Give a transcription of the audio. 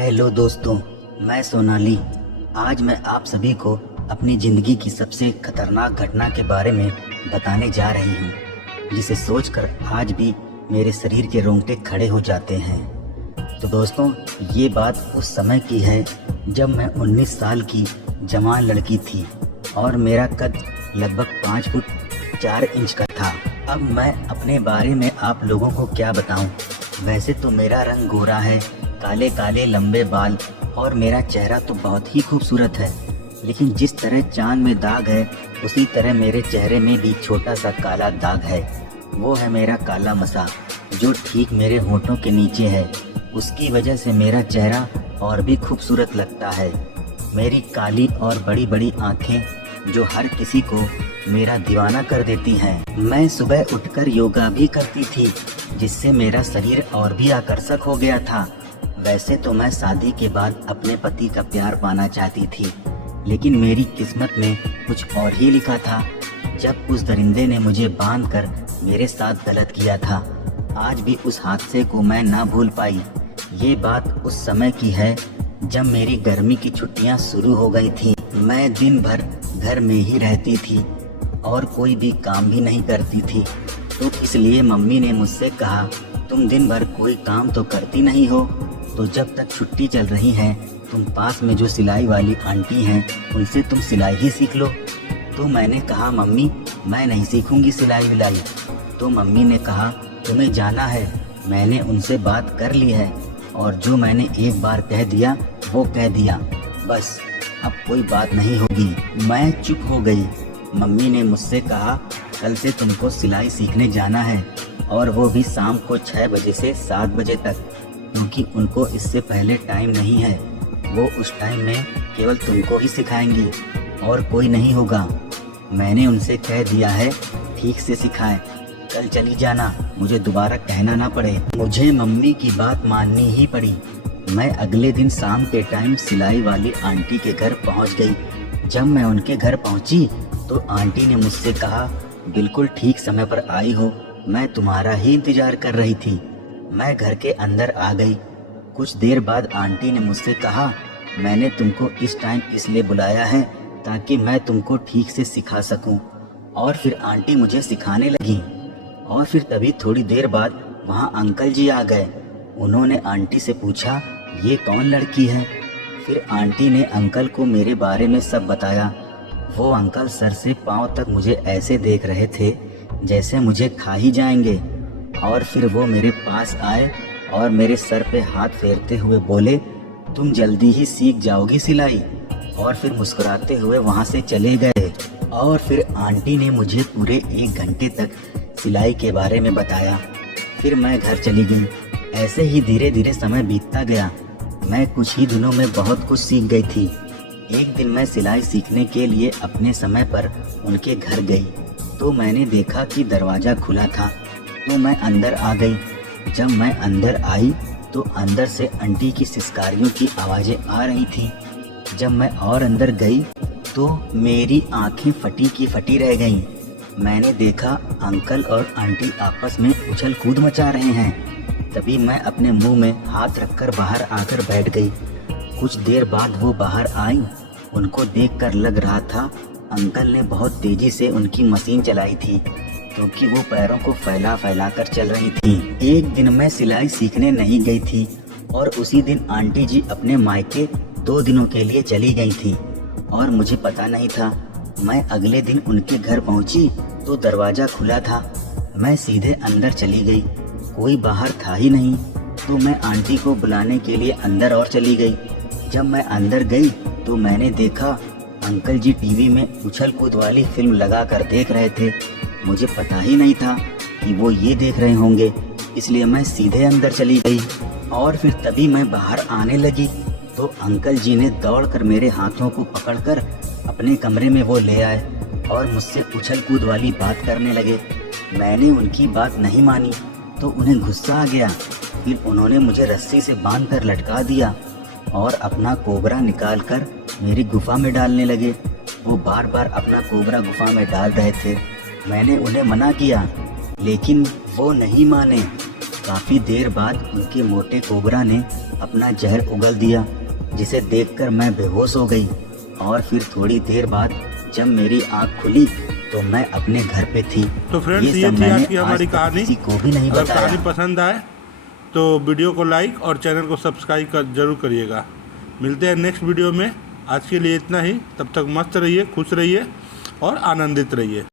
Hello दोस्तों, मैं सोनाली। आज मैं आप सभी को अपनी ज़िंदगी की सबसे खतरनाक घटना के बारे में बताने जा रही हूँ, जिसे सोचकर आज भी मेरे शरीर के रोंगटे खड़े हो जाते हैं। तो दोस्तों, ये बात उस समय की है जब मैं 19 साल की जवान लड़की थी और मेरा कद लगभग 5 फुट 4 इंच का था। अब मैं अपने बारे में आप लोगों को क्या बताऊं। वैसे तो मेरा रंग गोरा है, काले काले लंबे बाल और मेरा चेहरा तो बहुत ही खूबसूरत है, लेकिन जिस तरह चांद में दाग है उसी तरह मेरे चेहरे में भी छोटा सा काला दाग है। वो है मेरा काला मसा, जो ठीक मेरे होठों के नीचे है। उसकी वजह से मेरा चेहरा और भी खूबसूरत लगता है। मेरी काली और बड़ी बड़ी आँखें जो हर किसी को मेरा दीवाना कर देती हैं। मैं सुबह उठकर योगा भी करती थी, जिससे मेरा शरीर और भी आकर्षक हो गया था। वैसे तो मैं शादी के बाद अपने पति का प्यार पाना चाहती थी, लेकिन मेरी किस्मत में कुछ और ही लिखा था। जब उस दरिंदे ने मुझे बांधकर मेरे साथ गलत किया था, आज भी उस हादसे को मैं ना भूल पाई। ये बात उस समय की है जब मेरी गर्मी की छुट्टियां शुरू हो गई थी। मैं दिन भर घर में ही रहती थी और कोई भी काम भी नहीं करती थी, तो इसलिए मम्मी ने मुझसे कहा, तुम दिन भर कोई काम तो करती नहीं हो, तो जब तक छुट्टी चल रही है तुम पास में जो सिलाई वाली आंटी हैं उनसे तुम सिलाई ही सीख लो। तो मैंने कहा, मम्मी मैं नहीं सीखूंगी सिलाई विलाई। तो मम्मी ने कहा, तुम्हें जाना है, मैंने उनसे बात कर ली है और जो मैंने एक बार कह दिया वो कह दिया, बस अब कोई बात नहीं होगी। मैं चुप हो गई। मम्मी ने मुझसे कहा, कल से तुमको सिलाई सीखने जाना है और वो भी शाम को 6 बजे से 7 बजे तक, क्योंकि उनको इससे पहले टाइम नहीं है। वो उस टाइम में केवल तुमको ही सिखाएंगी और कोई नहीं होगा। मैंने उनसे कह दिया है ठीक से सिखाएं, कल चली जाना, मुझे दोबारा कहना ना पड़े। मुझे मम्मी की बात माननी ही पड़ी। मैं अगले दिन शाम के टाइम सिलाई वाली आंटी के घर पहुंच गई। जब मैं उनके घर पहुंची तो आंटी ने मुझसे कहा, बिल्कुल ठीक समय पर आई हो, मैं तुम्हारा ही इंतजार कर रही थी। मैं घर के अंदर आ गई। कुछ देर बाद आंटी ने मुझसे कहा, मैंने तुमको इस टाइम इसलिए बुलाया है ताकि मैं तुमको ठीक से सिखा सकूं। और फिर आंटी मुझे सिखाने लगी और फिर तभी थोड़ी देर बाद वहां अंकल जी आ गए। उन्होंने आंटी से पूछा, ये कौन लड़की है? फिर आंटी ने अंकल को मेरे बारे में सब बताया। वो अंकल सर से पांव तक मुझे ऐसे देख रहे थे जैसे मुझे खा ही जाएंगे। और फिर वो मेरे पास आए और मेरे सर पे हाथ फेरते हुए बोले, तुम जल्दी ही सीख जाओगी सिलाई। और फिर मुस्कुराते हुए वहाँ से चले गए। और फिर आंटी ने मुझे पूरे 1 घंटे तक सिलाई के बारे में बताया। फिर मैं घर चली गई। ऐसे ही धीरे धीरे समय बीतता गया। मैं कुछ ही दिनों में बहुत कुछ सीख गई थी। एक दिन मैं सिलाई सीखने के लिए अपने समय पर उनके घर गई, तो मैंने देखा कि दरवाज़ा खुला था, तो मैं अंदर आ गई। जब मैं अंदर आई तो अंदर से आंटी की सिसकारियों की आवाज़ें आ रही थी। जब मैं और अंदर गई तो मेरी आंखें फटी की फटी रह गईं। मैंने देखा अंकल और आंटी आपस में उछल कूद मचा रहे हैं। तभी मैं अपने मुंह में हाथ रखकर बाहर आकर बैठ गई। कुछ देर बाद वो बाहर आई। उनको देखकर लग रहा था अंकल ने बहुत तेजी से उनकी मशीन चलाई थी, क्योंकि वो पैरों को फैला फैला कर चल रही थी। एक दिन मैं सिलाई सीखने नहीं गई थी और उसी दिन आंटी जी अपने मायके 2 दिनों के लिए चली गई थी और मुझे पता नहीं था। मैं अगले दिन उनके घर पहुंची तो दरवाज़ा खुला था। मैं सीधे अंदर चली गई। कोई बाहर था ही नहीं, तो मैं आंटी को बुलाने के लिए अंदर और चली गई। जब मैं अंदर गई तो मैंने देखा अंकल जी टीवी में उछल कूद वाली फिल्म लगा कर देख रहे थे। मुझे पता ही नहीं था कि वो ये देख रहे होंगे, इसलिए मैं सीधे अंदर चली गई। और फिर तभी मैं बाहर आने लगी तो अंकल जी ने दौड़कर मेरे हाथों को पकड़कर अपने कमरे में वो ले आए और मुझसे उछल कूद वाली बात करने लगे। मैंने उनकी बात नहीं मानी तो उन्हें गुस्सा आ गया। फिर उन्होंने मुझे रस्सी से बांधकर लटका दिया और अपना कोबरा निकालकर मेरी गुफा में डालने लगे। वो बार बार अपना कोबरा गुफा में डाल रहे थे। मैंने उन्हें मना किया, लेकिन वो नहीं माने। काफ़ी देर बाद उनके मोटे कोबरा ने अपना जहर उगल दिया, जिसे देखकर मैं बेहोश हो गई। और फिर थोड़ी देर बाद जब मेरी आँख खुली तो मैं अपने घर पे थी। तो फ्रेंड्स, ये सब थी मैंने आज की हमारी तक कहानी। किसी को भी नहीं अगर बताया। कहानी पसंद आए तो वीडियो को लाइक और चैनल को सब्सक्राइब जरूर करिएगा। मिलते हैं नेक्स्ट वीडियो में। आज के लिए इतना ही। तब तक मस्त रहिए, खुश रहिए और आनंदित रहिए।